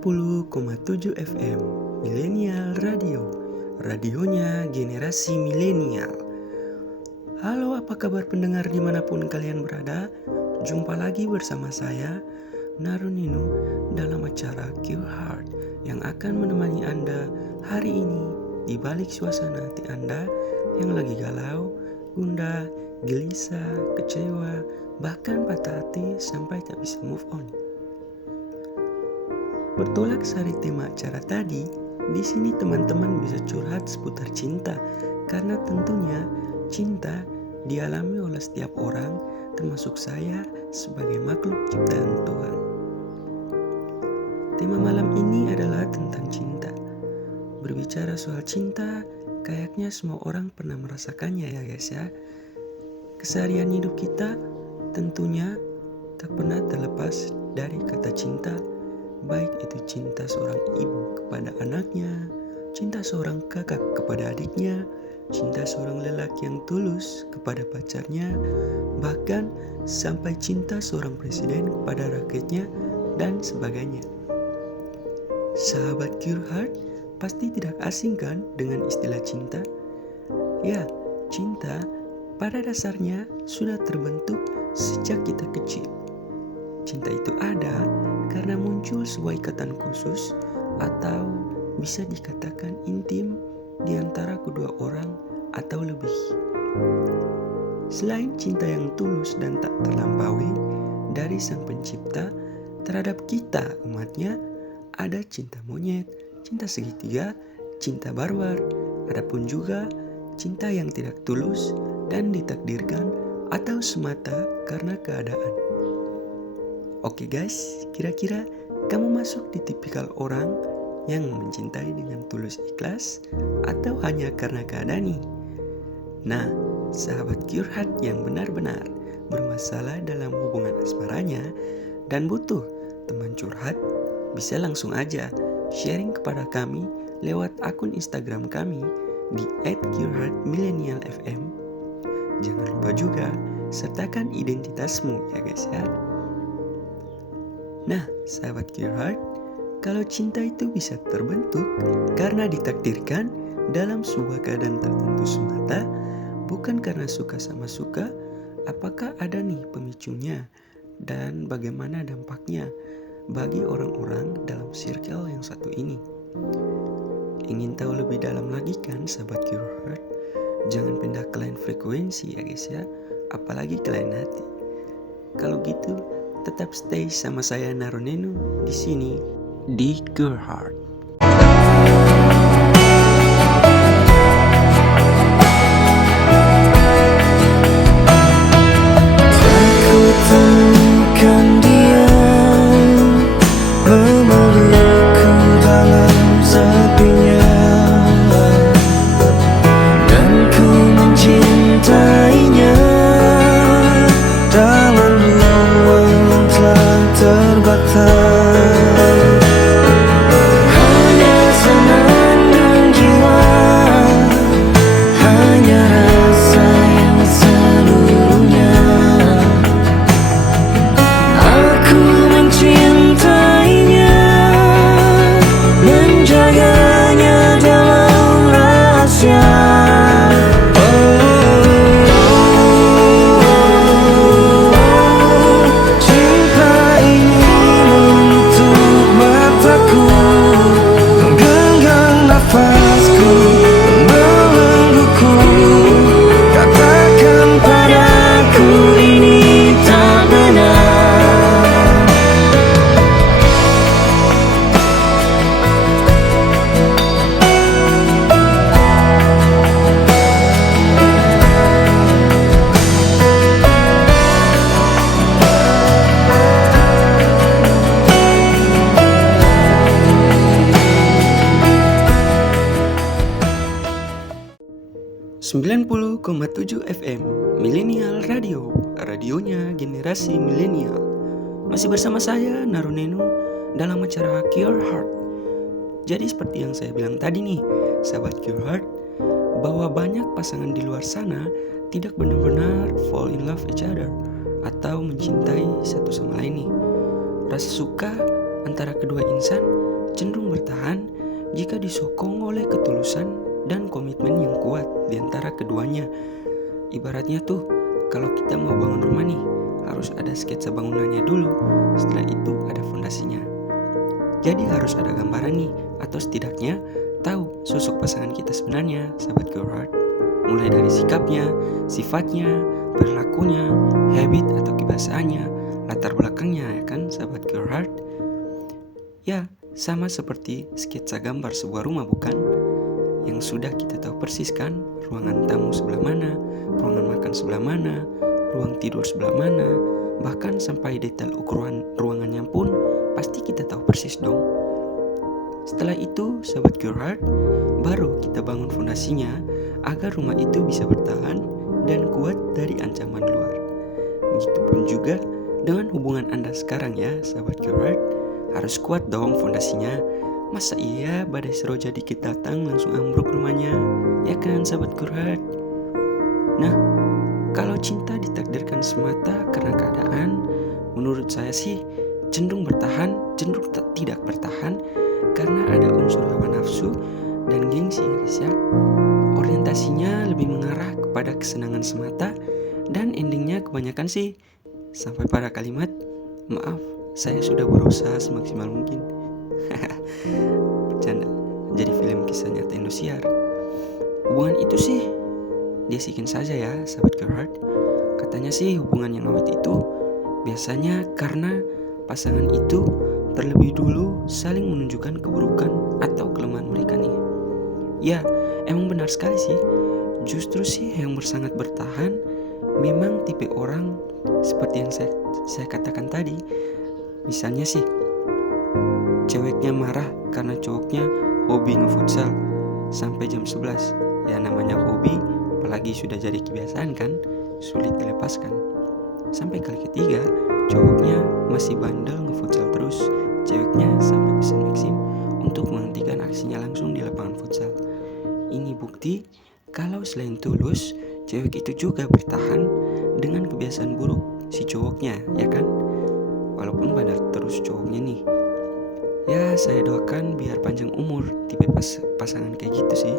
90,7 FM Millennial Radio, radionya generasi milenial. Halo, apa kabar pendengar dimanapun kalian berada? Jumpa lagi bersama saya, Narunino, dalam acara Cure Heart yang akan menemani Anda hari ini di balik suasana hati Anda yang lagi galau, gundah, gelisah, kecewa, bahkan patah hati sampai tak bisa move on. Bertolak dari tema acara tadi, di sini teman-teman bisa curhat seputar cinta, karena tentunya cinta dialami oleh setiap orang, termasuk saya sebagai makhluk ciptaan Tuhan. Tema malam ini adalah tentang cinta. Berbicara soal cinta, kayaknya semua orang pernah merasakannya ya guys ya. Keseharian hidup kita tentunya tak pernah terlepas dari kata cinta. Baik itu cinta seorang ibu kepada anaknya, cinta seorang kakak kepada adiknya, cinta seorang lelaki yang tulus kepada pacarnya, bahkan sampai cinta seorang presiden kepada rakyatnya dan sebagainya. Sahabat Cure Heart pasti tidak asing kan dengan istilah cinta? Ya, cinta pada dasarnya sudah terbentuk sejak kita kecil. Cinta itu ada karena muncul sebuah ikatan khusus atau bisa dikatakan intim di antara kedua orang atau lebih. Selain cinta yang tulus dan tak terlampaui dari Sang Pencipta terhadap kita umatnya, ada cinta monyet, cinta segitiga, cinta barbar, adapun juga cinta yang tidak tulus dan ditakdirkan atau semata karena keadaan. Oke guys, kira-kira kamu masuk di tipikal orang yang mencintai dengan tulus ikhlas atau hanya karena keadaan nih? Nah, sahabat Cure Heart yang benar-benar bermasalah dalam hubungan asmaranya dan butuh teman curhat, bisa langsung aja sharing kepada kami lewat akun Instagram kami di @cureheartmillennialfm. Jangan lupa juga sertakan identitasmu ya guys ya. Nah, sahabat Cure Heart, kalau cinta itu bisa terbentuk karena ditakdirkan dalam sebuah keadaan tertentu semata, bukan karena suka sama suka, apakah ada nih pemicunya dan bagaimana dampaknya bagi orang-orang dalam circle yang satu ini? Ingin tahu lebih dalam lagi kan sahabat Cure Heart? Jangan pindah ke lain frekuensi ya guys ya, apalagi ke lain hati. Kalau gitu, tetap stay sama saya Naruneno di sini di Cure Heart. .7 FM Millennial Radio, radionya generasi milenial. Masih bersama saya Naruneno dalam acara Cure Heart. Jadi seperti yang saya bilang tadi nih, sahabat Cure Heart, bahwa banyak pasangan di luar sana tidak benar-benar fall in love each other atau mencintai satu sama lain nih. Rasa suka antara kedua insan cenderung bertahan jika disokong oleh ketulusan dan komitmen yang kuat di antara keduanya. Ibaratnya tuh, kalau kita mau bangun rumah nih, harus ada sketsa bangunannya dulu, setelah itu ada fondasinya. Jadi harus ada gambaran nih, atau setidaknya tahu sosok pasangan kita sebenarnya, sahabat Girl Heart. Mulai dari sikapnya, sifatnya, perilakunya, habit atau kebiasaannya, latar belakangnya ya kan, sahabat Girl Heart. Ya, sama seperti sketsa gambar sebuah rumah bukan? Yang sudah kita tahu persis kan, ruangan tamu sebelah mana, ruangan makan sebelah mana, ruang tidur sebelah mana, bahkan sampai detail ukuran ruangannya pun pasti kita tahu persis dong. Setelah itu, sahabat Girl Heart, baru kita bangun fondasinya agar rumah itu bisa bertahan dan kuat dari ancaman luar. Begitupun juga dengan hubungan Anda sekarang ya, sahabat Girl Heart, harus kuat dong fondasinya. Masa iya badai seroja dikit datang langsung ambruk rumahnya, ya kan sahabat Girl Heart? Nah, kalau cinta ditakdirkan semata karena keadaan, menurut saya sih cenderung bertahan, cenderung tidak bertahan karena ada unsur hawa nafsu dan gengsi guys ya. Orientasinya lebih mengarah kepada kesenangan semata dan endingnya kebanyakan sih sampai pada kalimat, maaf, saya sudah berusaha semaksimal mungkin. Bercanda, jadi film kisah nyata Indosiar. Hubungan itu sih diasikin saja ya sahabat Girl Heart. Katanya sih hubungan yang awet itu biasanya karena pasangan itu terlebih dulu saling menunjukkan keburukan atau kelemahan mereka nih. Ya, emang benar sekali sih. Justru sih yang sangat bertahan memang tipe orang seperti yang saya katakan tadi. Misalnya sih, ceweknya marah karena cowoknya hobi ngefutsal sampai jam 11. Ya namanya hobi, apalagi sudah jadi kebiasaan kan, sulit dilepaskan. Sampai kali ketiga, cowoknya masih bandel ngefutsal terus. Ceweknya sampai pesan Maxim untuk menghentikan aksinya langsung di lapangan futsal. Ini bukti kalau selain tulus, cewek itu juga bertahan dengan kebiasaan buruk si cowoknya, ya kan? Walaupun bandel terus cowoknya nih. Ya, saya doakan biar panjang umur tipe pasangan kayak gitu sih.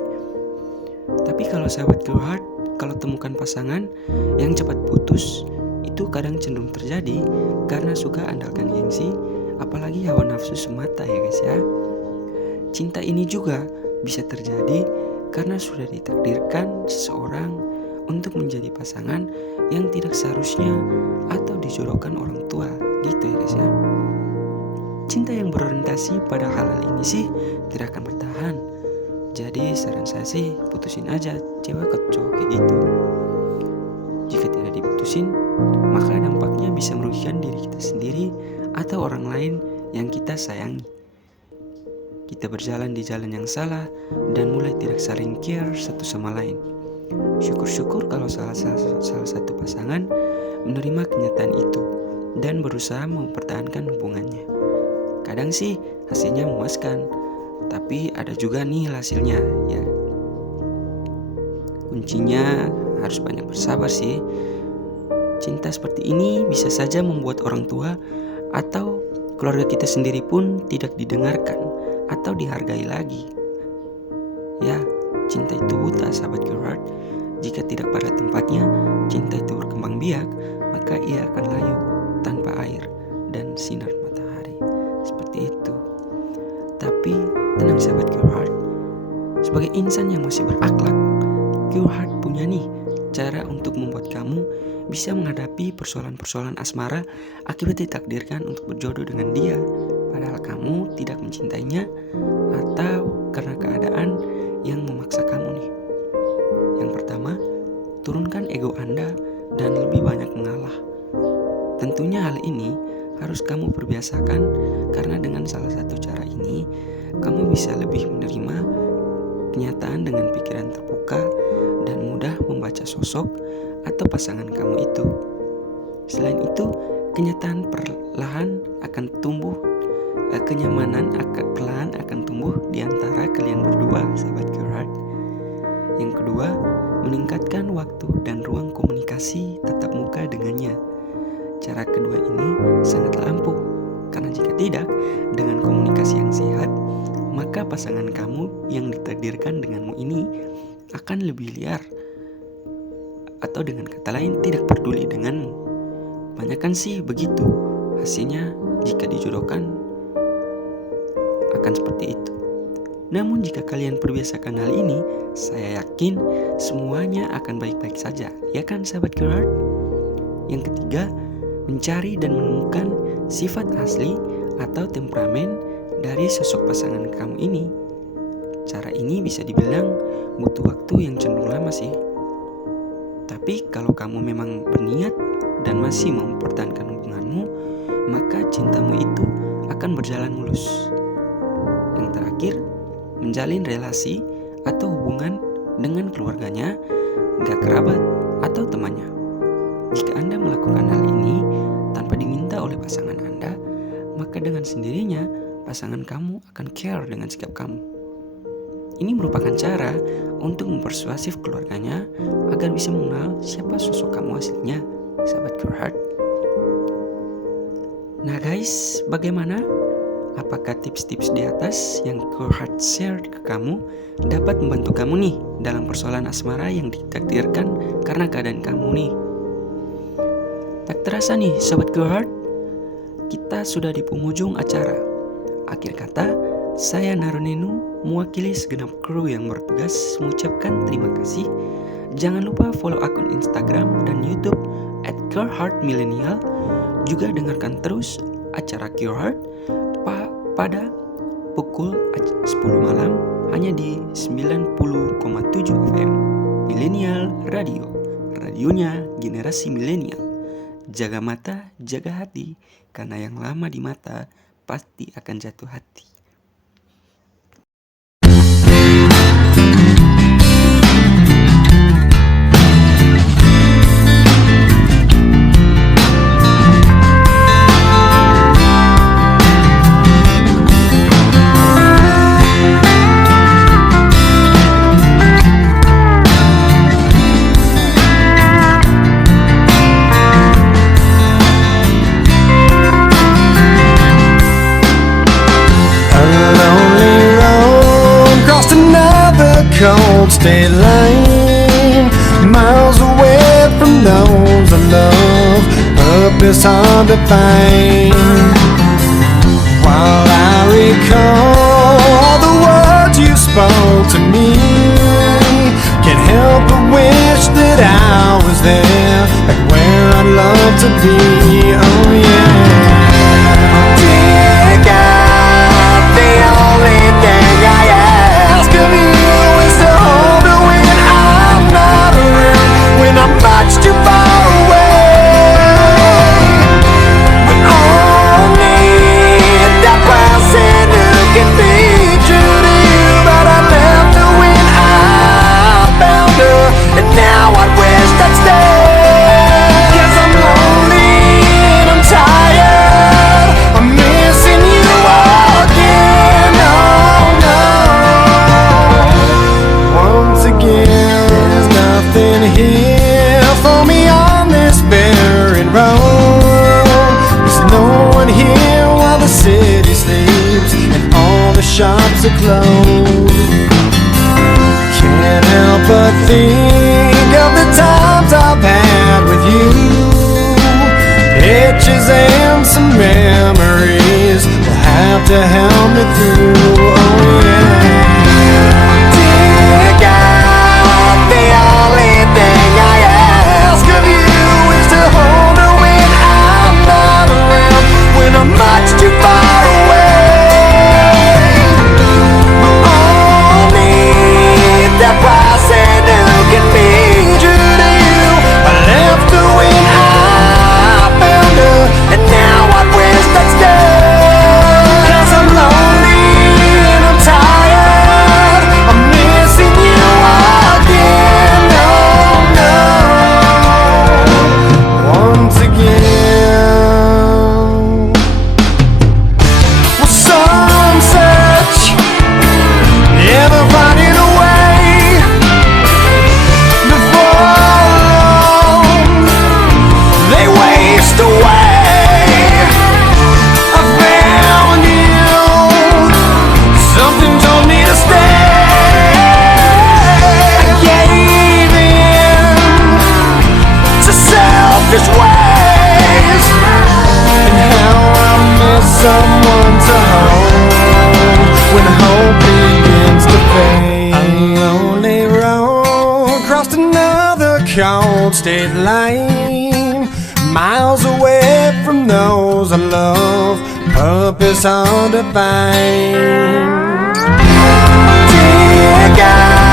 Tapi kalau sahabat Girl Heart, kalau temukan pasangan yang cepat putus, itu kadang cenderung terjadi karena suka andalkan gengsi, apalagi hawa nafsu semata ya guys ya. Cinta ini juga bisa terjadi karena sudah ditakdirkan seseorang untuk menjadi pasangan yang tidak seharusnya atau dijodohkan orang tua gitu ya guys ya. Cinta yang berorientasi pada hal-hal ini sih tidak akan bertahan. Jadi saran saya sih putusin aja cewek ke cowok kayak gitu. Jika tidak diputusin, maka dampaknya bisa merugikan diri kita sendiri atau orang lain yang kita sayangi. Kita berjalan di jalan yang salah dan mulai tidak saling care satu sama lain. Syukur-syukur kalau salah satu pasangan menerima kenyataan itu dan berusaha mempertahankan hubungannya. Kadang sih hasilnya memuaskan, tapi ada juga nih hasilnya ya. Kuncinya harus banyak bersabar sih. Cinta seperti ini bisa saja membuat orang tua atau keluarga kita sendiri pun tidak didengarkan atau dihargai lagi. Ya, cinta itu buta sahabat Girl Heart. Jika tidak pada tempatnya, cinta itu berkembang biak, maka ia akan layu tanpa air dan sinar matahari. Seperti itu. Tapi tenang sahabat Girl Heart, sebagai insan yang masih berakhlak, Girl Heart punya nih cara untuk membuat kamu bisa menghadapi persoalan-persoalan asmara akibat ditakdirkan untuk berjodoh dengan dia, padahal kamu tidak mencintainya atau karena keadaan yang memaksa kamu nih. Yang pertama, turunkan ego Anda dan lebih banyak mengalah. Tentunya hal ini harus kamu perbiasakan karena dengan salah satu cara ini kamu bisa lebih menerima kenyataan dengan pikiran terbuka dan mudah membaca sosok atau pasangan kamu itu. Selain itu, kenyataan perlahan akan tumbuh, kenyamanan perlahan akan tumbuh di antara kalian berdua, sahabat Girl Heart. Yang kedua, meningkatkan waktu dan ruang komunikasi tatap muka dengannya. Cara kedua ini sangatlah ampuh Karena jika tidak, dengan komunikasi yang sehat, maka pasangan kamu yang ditakdirkan denganmu ini akan lebih liar, atau dengan kata lain tidak peduli denganmu. Banyakan sih begitu. Hasilnya jika dijodohkan akan seperti itu. Namun jika kalian perbiasakan hal ini, saya yakin semuanya akan baik-baik saja. Ya kan sahabat Curhat? Yang ketiga, mencari dan menemukan sifat asli atau temperamen dari sosok pasangan kamu ini. Cara ini bisa dibilang butuh waktu yang cenderung lama sih. Tapi kalau kamu memang berniat dan masih mau mempertahankan hubunganmu, maka cintamu itu akan berjalan mulus. Yang terakhir, menjalin relasi atau hubungan dengan keluarganya, gak kerabat atau temannya. Jika Anda melakukan hal ini tanpa diminta oleh pasangan Anda, maka dengan sendirinya pasangan kamu akan care dengan sikap kamu. Ini merupakan cara untuk mempersuasif keluarganya agar bisa mengenal siapa sosok kamu aslinya, sahabat Curhat. Nah guys, bagaimana? Apakah tips-tips di atas yang Curhat share ke kamu dapat membantu kamu nih dalam persoalan asmara yang ditakdirkan karena keadaan kamu nih? Tak terasa nih Sobat Curhat, kita sudah di penghujung acara. Akhir kata, saya Narunenu mewakili segenap kru yang bertugas mengucapkan terima kasih. Jangan lupa follow akun Instagram dan YouTube @CurhatMillennial. Juga dengarkan terus acara Curhat pada pukul 10 malam hanya di 90,7 FM Millennial Radio. Radionya generasi milenial. Jaga mata, jaga hati, karena yang lama di mata pasti akan jatuh hati. Cold state line, miles away from those I love. Purpose hard to find. While I recall all the words you spoke to me, can't help but wish that I was there, like where I'd love to be. Oh yeah. Dear God, the only thing I ask of you is to hold me when I'm not around, when I'm much too far away. But only that person who can be true to you. But I left her when I found her, and now I wish I'd stay. 'Cause I'm lonely and I'm tired, I'm missing you again. Oh no. Once again, there's nothing here for me on this barren road. There's no one here while the city sleeps and all the shops are closed. Can't help but think of the times I've had with you. Pictures and some memories will have to help me through. Oh yeah. Dear God, the only thing I ask of you is to hold her when I'm not around, when I'm much too far away. Only that person who can be true to you. I left her when I found her, and now I wish I'd stay. 'Cause I'm lonely and I'm tired. cold state line, miles away from those I love, purpose undefined. Dear God,